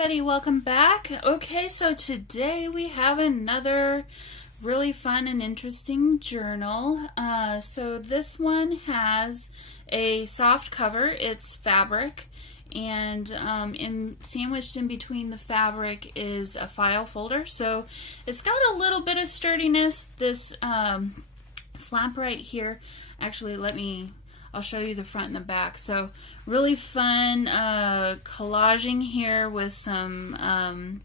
everybody, welcome back. Okay, so today we have another really fun and interesting journal. So this one has a soft cover. It's fabric, and sandwiched in between the fabric is a file folder. So it's got a little bit of sturdiness. This flap right here, actually I'll show you the front and the back. So really fun collaging here with some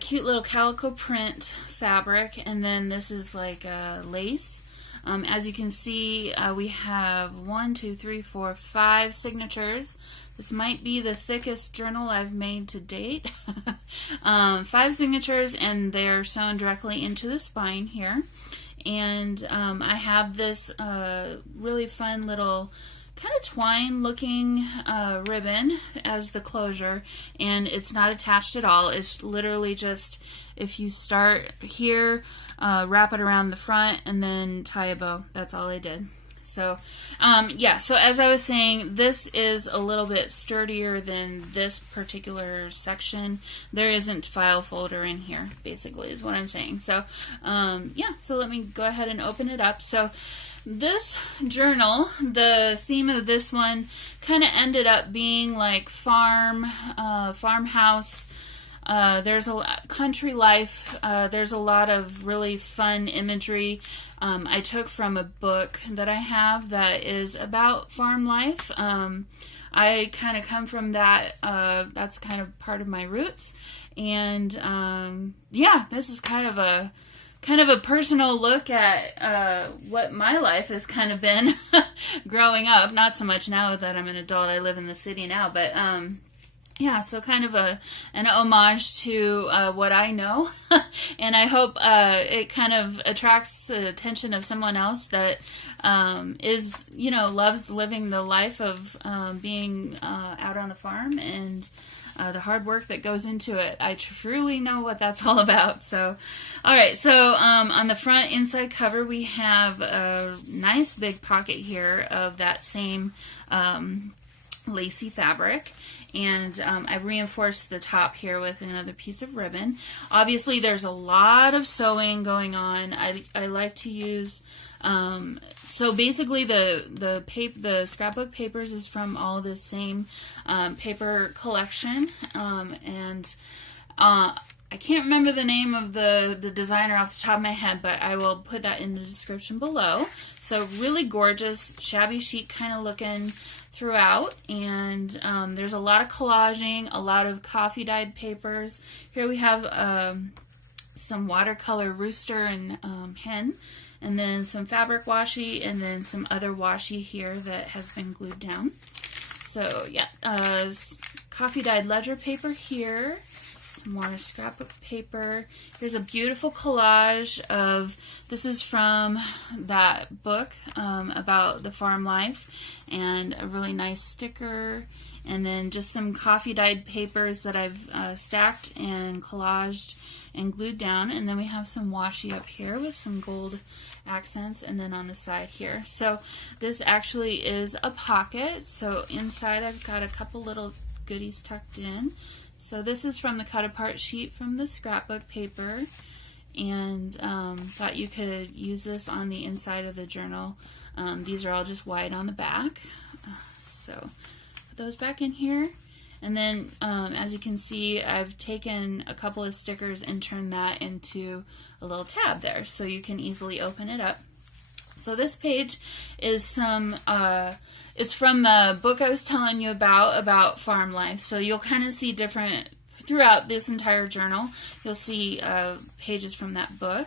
cute little calico print fabric, and then this is like lace. As you can see, we have 5 signatures. This might be the thickest journal I've made to date. 5 signatures, and they're sewn directly into the spine here. And I have this really fun little kind of twine looking ribbon as the closure, and it's not attached at all. It's literally just, if you start here, wrap it around the front and then tie a bow. That's all I did. So yeah, so as I was saying, this is a little bit sturdier than this particular section. There isn't file folder in here, basically, is what I'm saying. So yeah, so let me go ahead and open it up. So this journal, the theme of this one kind of ended up being like farmhouse. There's a country life. There's a lot of really fun imagery I took from a book that I have that is about farm life. I kind of come from that. That's kind of part of my roots, and yeah, this is kind of a personal look at what my life has kind of been growing up. Not so much now that I'm an adult. I live in the city now, but yeah, so kind of an homage to what I know, and I hope it kind of attracts the attention of someone else that is, loves living the life of being out on the farm and the hard work that goes into it. I truly know what that's all about. So, all right, so on the front inside cover, we have a nice big pocket here of that same lacy fabric. And I reinforced the top here with another piece of ribbon. Obviously, there's a lot of sewing going on. I like to use, so basically the scrapbook papers is from all the same paper collection. And I can't remember the name of the designer off the top of my head, but I will put that in the description below. So really gorgeous, shabby chic kind of looking throughout, and there's a lot of collaging, a lot of coffee dyed papers. Here we have some watercolor rooster and hen, and then some fabric washi, and then some other washi here that has been glued down. So yeah, coffee dyed ledger paper here. More scrapbook paper. Here's a beautiful collage of, this is from that book about the farm life, and a really nice sticker, and then just some coffee dyed papers that I've stacked and collaged and glued down, and then we have some washi up here with some gold accents, and then on the side here. So this actually is a pocket, so inside I've got a couple little goodies tucked in. So this is from the cut apart sheet from the scrapbook paper, and thought you could use this on the inside of the journal. These are all just white on the back. So put those back in here. And then as you can see, I've taken a couple of stickers and turned that into a little tab there, so you can easily open it up. So this page is it's from the book I was telling you about farm life. So you'll kind of see different, throughout this entire journal, you'll see pages from that book.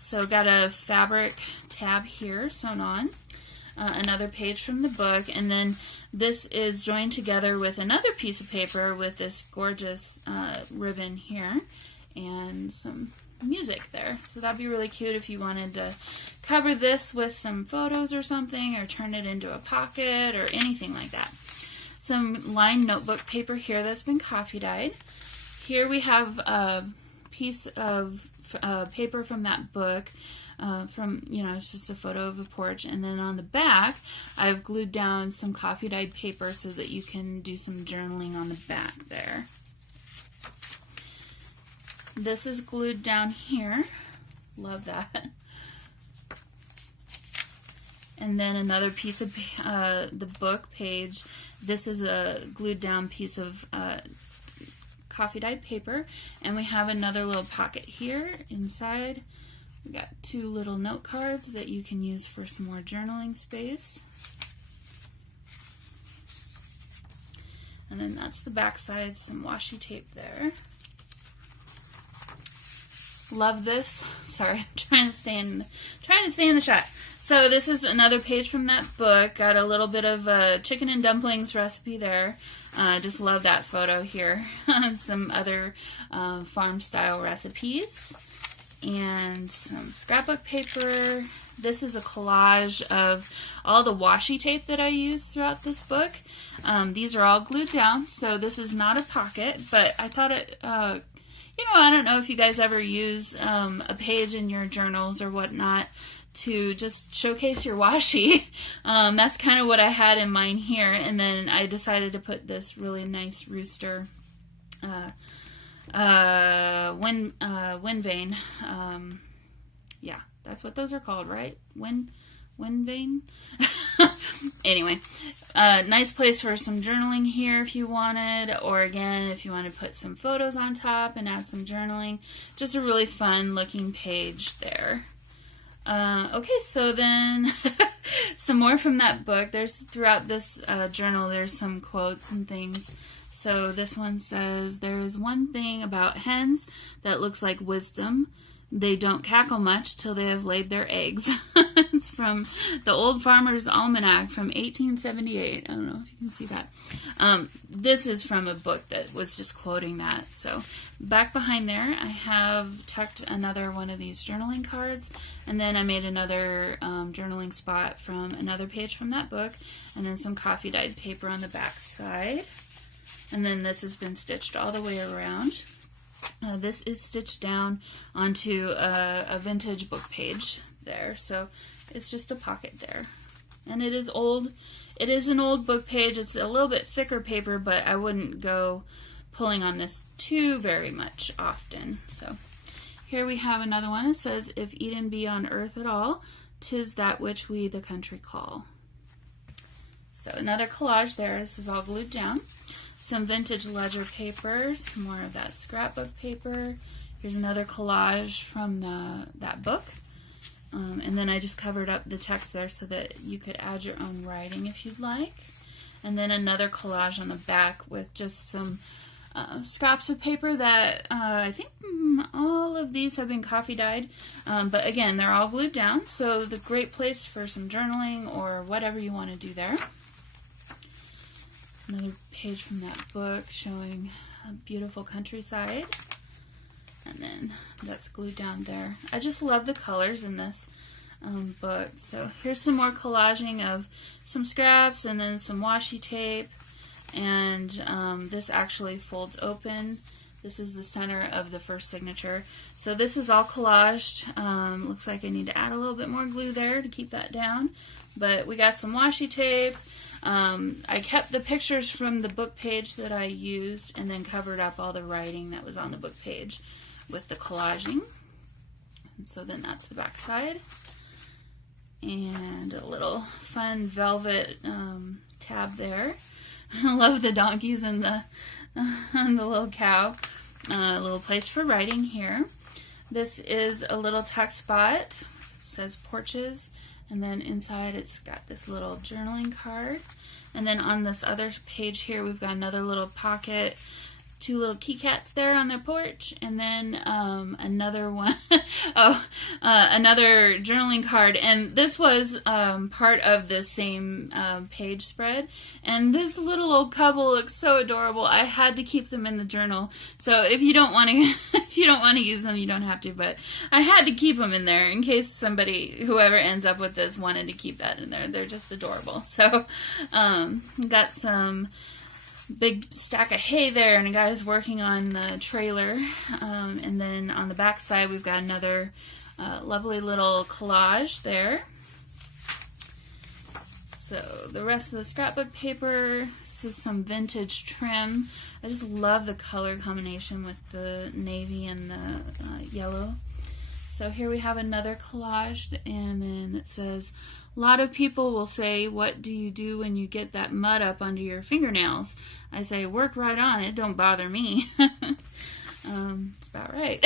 So got a fabric tab here sewn on, another page from the book, and then this is joined together with another piece of paper with this gorgeous ribbon here, and some music there. So that'd be really cute if you wanted to cover this with some photos or something, or turn it into a pocket or anything like that. Some lined notebook paper here that's been coffee dyed. Here we have a piece of paper from that book, it's just a photo of a porch, and then on the back I've glued down some coffee dyed paper so that you can do some journaling on the back there. This is glued down here. Love that. And then another piece of the book page. This is a glued down piece of coffee dyed paper. And we have another little pocket here inside. We got 2 little note cards that you can use for some more journaling space. And then that's the back side, some washi tape there. Love this. Sorry, I'm trying to stay in the shot. So this is another page from that book. Got a little bit of chicken and dumplings recipe there. Just love that photo here. Some other farm style recipes and some scrapbook paper. This is a collage of all the washi tape that I used throughout this book. These are all glued down, so this is not a pocket, but I thought it, you know, I don't know if you guys ever use a page in your journals or whatnot to just showcase your washi. That's kind of what I had in mind here, and then I decided to put this really nice rooster wind vane. Yeah, that's what those are called, right? Wind vane? Anyway, nice place for some journaling here if you wanted, or again, if you want to put some photos on top and add some journaling. Just a really fun looking page there. Okay, so then some more from that book. There's throughout this journal, there's some quotes and things. So this one says, "There's one thing about hens that looks like wisdom. They don't cackle much till they have laid their eggs." It's from the Old Farmer's Almanac from 1878. I don't know if you can see that. This is from a book that was just quoting that. So back behind there, I have tucked another one of these journaling cards, and then I made another journaling spot from another page from that book, and then some coffee dyed paper on the back side. And then this has been stitched all the way around. This is stitched down onto a vintage book page there, so it's just a pocket there. And it is old. It is an old book page. It's a little bit thicker paper, but I wouldn't go pulling on this too very much often. So here we have another one. It says, "If Eden be on earth at all, 'tis that which we the country call." So another collage there. This is all glued down. Some vintage ledger paper, some more of that scrapbook paper. Here's another collage from that book. And then I just covered up the text there so that you could add your own writing if you'd like. And then another collage on the back with just some scraps of paper that I think all of these have been coffee dyed. But again, they're all glued down, so the great place for some journaling or whatever you want to do there. Another page from that book showing a beautiful countryside. And then that's glued down there. I just love the colors in this book. So here's some more collaging of some scraps and then some washi tape. And this actually folds open. This is the center of the first signature. So this is all collaged. Looks like I need to add a little bit more glue there to keep that down. But we got some washi tape. I kept the pictures from the book page that I used and then covered up all the writing that was on the book page with the collaging. And so then that's the back side. And a little fun velvet tab there. I love the donkeys and the little cow. A little place for writing here. This is a little tuck spot. It says porches. And then inside it's got this little journaling card. And then on this other page here, we've got another little pocket, 2 little key cats there on their porch, and then another one, another journaling card. And this was part of the same page spread. And this little old couple looks so adorable. I had to keep them in the journal. So if you don't want to, if you don't want to use them, you don't have to. But I had to keep them in there in case somebody, whoever ends up with this, wanted to keep that in there. They're just adorable. So got some big stack of hay there, and a guy is working on the trailer. And then on the back side, we've got another lovely little collage there. So the rest of the scrapbook paper, this is some vintage trim. I just love the color combination with the navy and the yellow. So here we have another collage, and then it says, a lot of people will say, what do you do when you get that mud up under your fingernails? I say, work right on, it don't bother me. It's about right.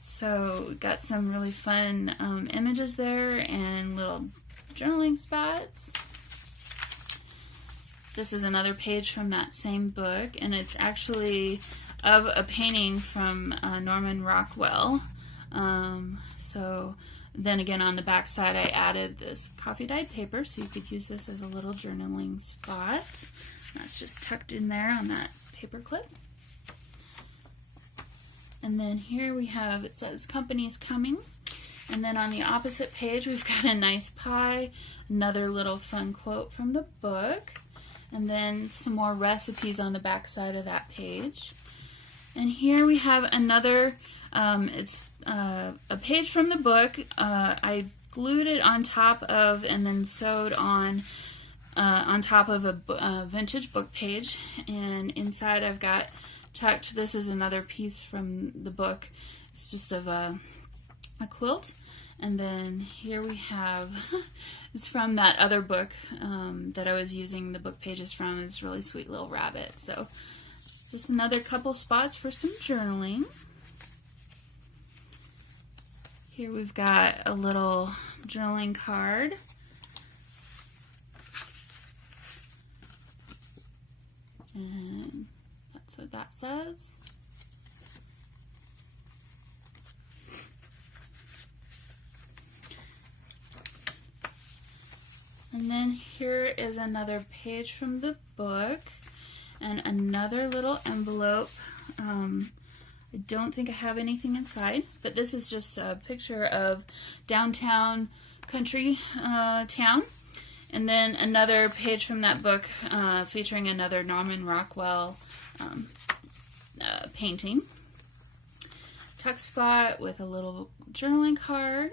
So got some really fun images there and little journaling spots. This is another page from that same book, and it's actually of a painting from Norman Rockwell. So then again, on the back side, I added this coffee dyed paper, so you could use this as a little journaling spot. That's just tucked in there on that paper clip. And then here we have, it says company's coming. And then on the opposite page, we've got a nice pie, another little fun quote from the book, and then some more recipes on the back side of that page. And here we have another, it's a page from the book. I glued it on top of and then sewed on top of a vintage book page. And inside I've got tucked, this is another piece from the book. It's just of a quilt. And then here we have, it's from that other book that I was using the book pages from. It's a really sweet little rabbit. So just another couple spots for some journaling. Here we've got a little journaling card. And that's what that says. And then here is another page from the book and another little envelope. I don't think I have anything inside, but this is just a picture of downtown country town. And then another page from that book featuring another Norman Rockwell painting. Tuck spot with a little journaling card.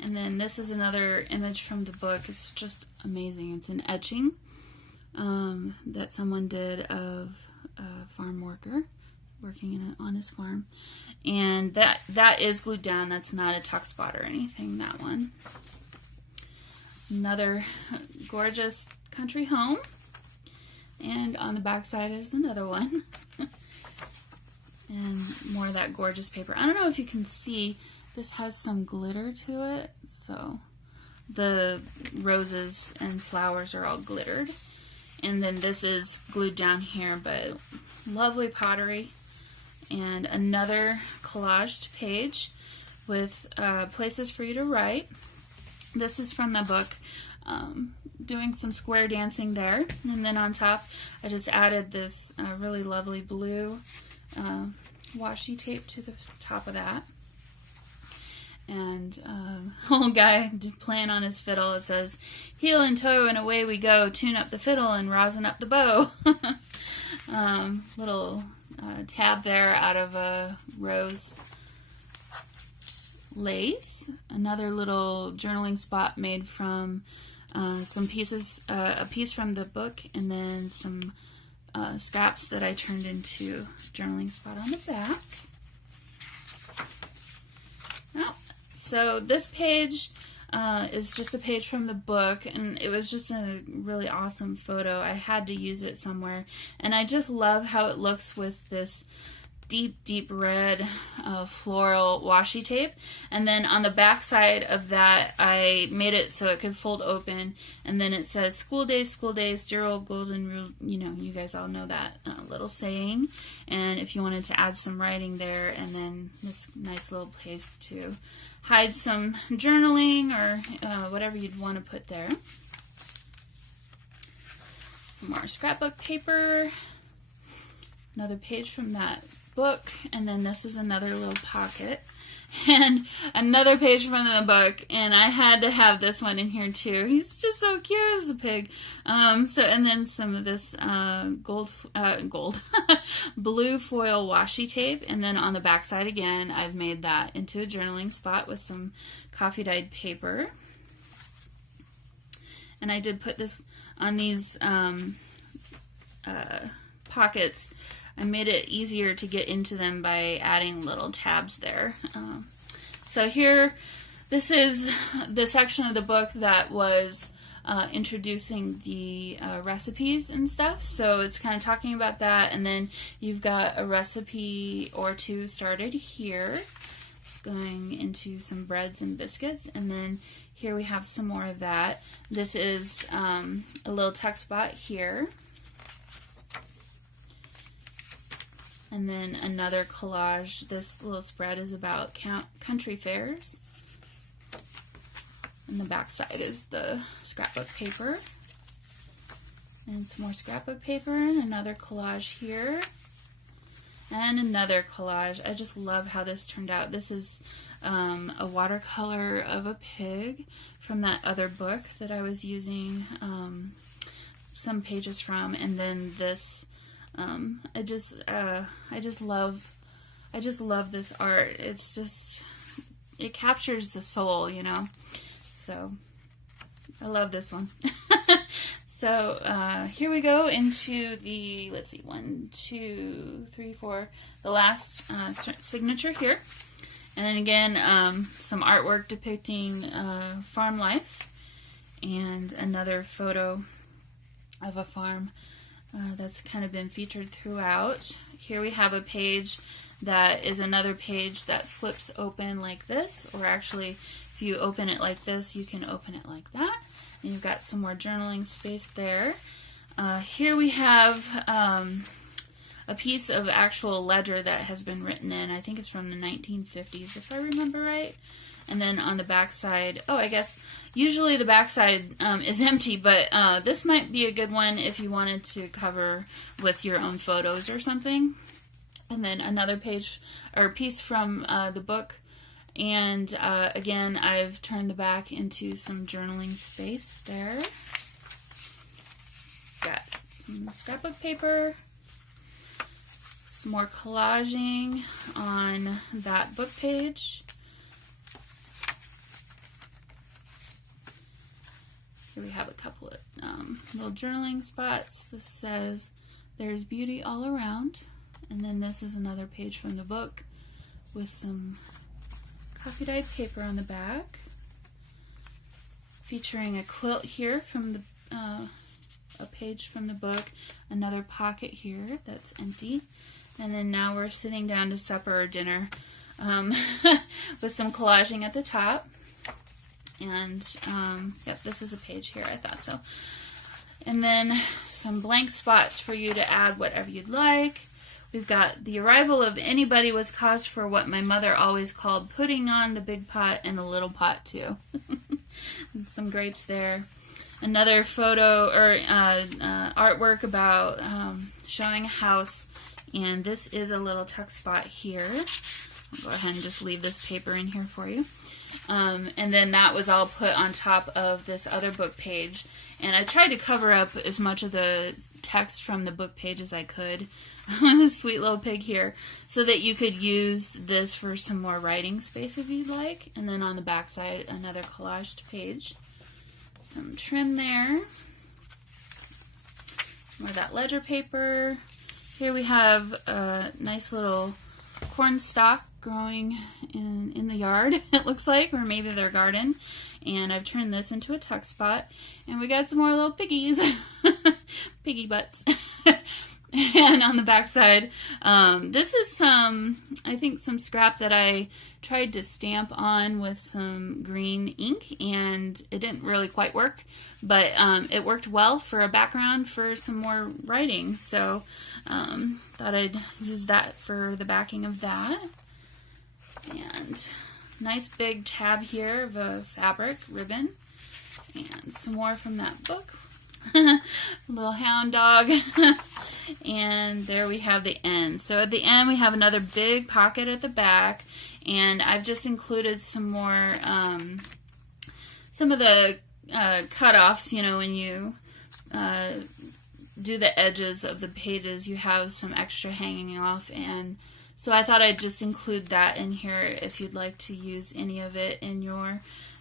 And then this is another image from the book. It's just amazing. It's an etching that someone did of a farm worker working on his farm. And that is glued down. That's not a tuck spot or anything, that one. Another gorgeous country home. And on the back side is another one. And more of that gorgeous paper. I don't know if you can see, this has some glitter to it. So the roses and flowers are all glittered. And then this is glued down here, but lovely pottery. And another collaged page with places for you to write. This is from the book, doing some square dancing there. And then on top, I just added this really lovely blue washi tape to the top of that. And old guy playing on his fiddle. It says, heel and toe and away we go, tune up the fiddle and rosin up the bow. Little tab there out of a rose lace. Another little journaling spot made from some pieces, a piece from the book, and then some scraps that I turned into journaling spot on the back. Now, so this page is just a page from the book, and it was just a really awesome photo. I had to use it somewhere, and I just love how it looks with this deep red floral washi tape. And then on the back side of that, I made it so it could fold open, and then it says, school days, dear old golden rule. You know, you guys all know that little saying. And if you wanted to add some writing there, and then this nice little place to hide some journaling or whatever you'd want to put there. Some more scrapbook paper. Another page from that book, and then this is another little pocket. and another page from the book, and I had to have this one in here too. He's just so cute as a pig. And then some of this gold blue foil washi tape, and then on the back side again, I've made that into a journaling spot with some coffee dyed paper. And I did put this on these pockets. I made it easier to get into them by adding little tabs there. So here, this is the section of the book that was introducing the recipes and stuff. So it's kind of talking about that, and then you've got a recipe or two started here. It's going into some breads and biscuits, and then here we have some more of that. This is a little text spot here. And then another collage. This little spread is about country fairs. And the back side is the scrapbook paper. And some more scrapbook paper, and another collage here. And another collage. I just love how this turned out. This is a watercolor of a pig from that other book that I was using some pages from. And then this I just love this art. It's just, it captures the soul, you know. So I love this one. So here we go into the, let's see, 1, 2, 3, 4, the last signature here. And then again, some artwork depicting farm life, and another photo of a farm that's kind of been featured throughout. Here we have a page that is another page that flips open like this, or actually if you open it like this, you can open it like that. And you've got some more journaling space there. Here we have a piece of actual ledger that has been written in. I think it's from the 1950s, if I remember right. And then on the back side, oh, I guess usually the back side is empty, but this might be a good one if you wanted to cover with your own photos or something. And then another page or piece from the book. And again, I've turned the back into some journaling space there. Got some scrapbook paper, some more collaging on that book page. Here we have a couple of little journaling spots. This says, "There's beauty all around." And then this is another page from the book with some coffee dyed paper on the back, featuring a quilt here from the a page from the book, another pocket here that's empty, and then now we're sitting down to supper or dinner with some collaging at the top. And yep, this is a page here, I thought so. And then some blank spots for you to add whatever you'd like. We've got the arrival of anybody was cause for what my mother always called putting on the big pot and the little pot too. And some grapes there. Another photo or artwork about showing a house. And this is a little tuck spot here. I'll go ahead and just leave this paper in here for you. And then that was all put on top of this other book page. And I tried to cover up as much of the text from the book page as I could. This sweet little pig here. So that you could use this for some more writing space if you'd like. And then on the back side, another collaged page. Some trim there. Some more of that ledger paper. Here we have a nice little corn stalk growing in the yard, it looks like, or maybe their garden. And I've turned this into a tuck spot. And we got some more little piggies. Piggy butts. And on the back side, this is I think some scrap that I tried to stamp on with some green ink, and it didn't really quite work, but it worked well for a background for some more writing. So thought I'd use that for the backing of that. And nice big tab here of a fabric ribbon, and some more from that book. little hound dog. And there we have the end. So at the end we have another big pocket at the back, and I've just included some more, some of the cutoffs, you know, when you do the edges of the pages, you have some extra hanging off, and so I thought I'd just include that in here if you'd like to use any of it in your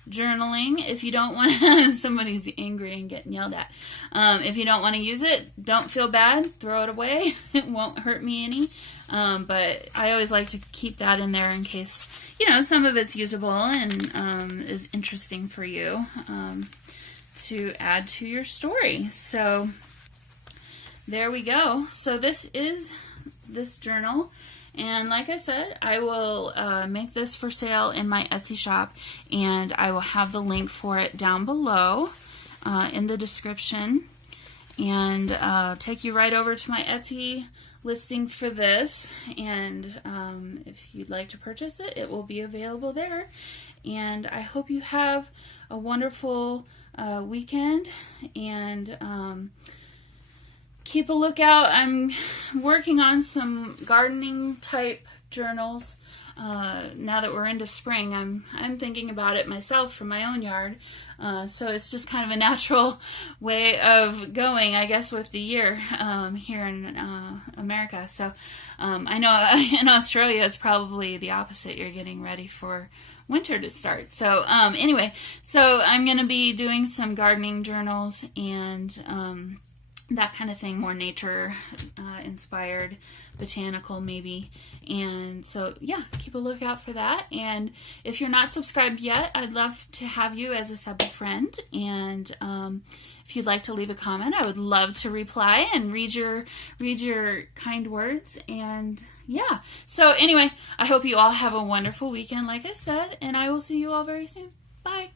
journaling. If you don't want to, somebody's angry and getting yelled at. If you don't want to use it, don't feel bad. Throw it away. It won't hurt me any. But I always like to keep that in there in case, you know, some of it's usable and is interesting for you to add to your story. So there we go. So this is this journal. And like I said, I will make this for sale in my Etsy shop, and I will have the link for it down below in the description, and take you right over to my Etsy listing for this. And if you'd like to purchase it, it will be available there. And I hope you have a wonderful weekend, and keep a lookout. I'm working on some gardening type journals. Now that we're into spring, I'm thinking about it myself for my own yard. So it's just kind of a natural way of going, I guess, with the year here in America. So I know in Australia it's probably the opposite. You're getting ready for winter to start. So anyway, so I'm going to be doing some gardening journals and that kind of thing, more nature inspired, botanical maybe. And so yeah, keep a lookout for that. And if you're not subscribed yet, I'd love to have you as a sub friend. And if you'd like to leave a comment, I would love to reply and read your kind words. And yeah, so anyway, I hope you all have a wonderful weekend, like I said, and I will see you all very soon. Bye.